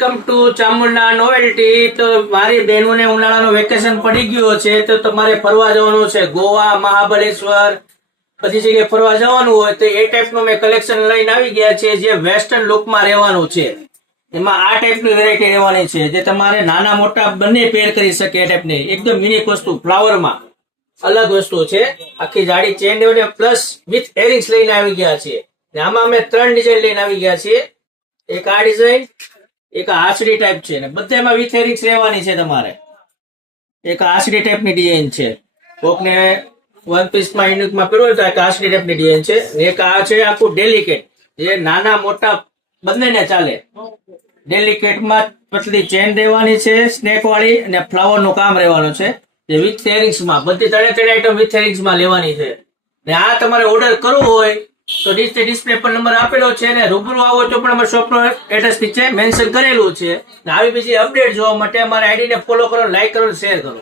Welcome to Chamunda novelty. તો મારી બહેનોને ઉનાળાનું વેકેશન પડી ગયું છે તો તમારે ફરવા જવાનું છે ગોવા, મહાબળેશ્વર, બધી જગ્યાએ ફરવા જવાનું હોય તો એ ટાઈપનું મેં કલેક્શન લઈને આવી ગયા છે જે વેસ્ટર્ન લુકમાં રહેવાનું છે। એમાં આ ટાઈપની વેરાયટી રહેવાની છે જે તમારે નાના મોટા બંને પેર કરી શકે એ ટાઈપની એકદમ યુનિક વસ્તુ, ફ્લાવરમાં અલગ વસ્તુ છે। આખી જાડી ચેન પ્લસ વિથ એરિંગ્સ લઈને આવી ગયા છે। આમાં અમે 3 ડિઝાઇન લઈને આવી ગયા છીએ। એક આ ડિઝાઇન, એક આંચડી ટાઈપ છે ને બધામાં વિથ એરિંગ્સ રહેવાની છે તમારે। એક આંચડી ટાઈપની ડિઝાઇન છે, કોકને વન પીસમાં યુનિકમાં પહેરવું તો એક આંચડી ટાઈપની ડિઝાઇન છે। એક આ છે આખું ડેલિકેટ, જે નાના મોટા બંનેને ચાલે। ડેલિકેટમાં પતલી ચેન રહેવાની છે સ્નેક વાળી અને ફ્લાવરનું કામ રહેવાનું છે જે વિથ એરિંગ્સમાં બધી 3 આઈટમ વિથ એરિંગ્સમાં લેવાની છે। ને આ તમારે ઓર્ડર કરવો હોય તો ડિસ્પ્લે પર નંબર આપેલો છે ને રૂબરૂ આવો તો પણ અમારા શોપનો એડ્રેસ નીચે મેન્શન કરેલું છે। આવી બીજી અપડેટ જોવા માટે અમારા આઈડીને ફોલો કરો, લાઈક કરો, શેર કરો।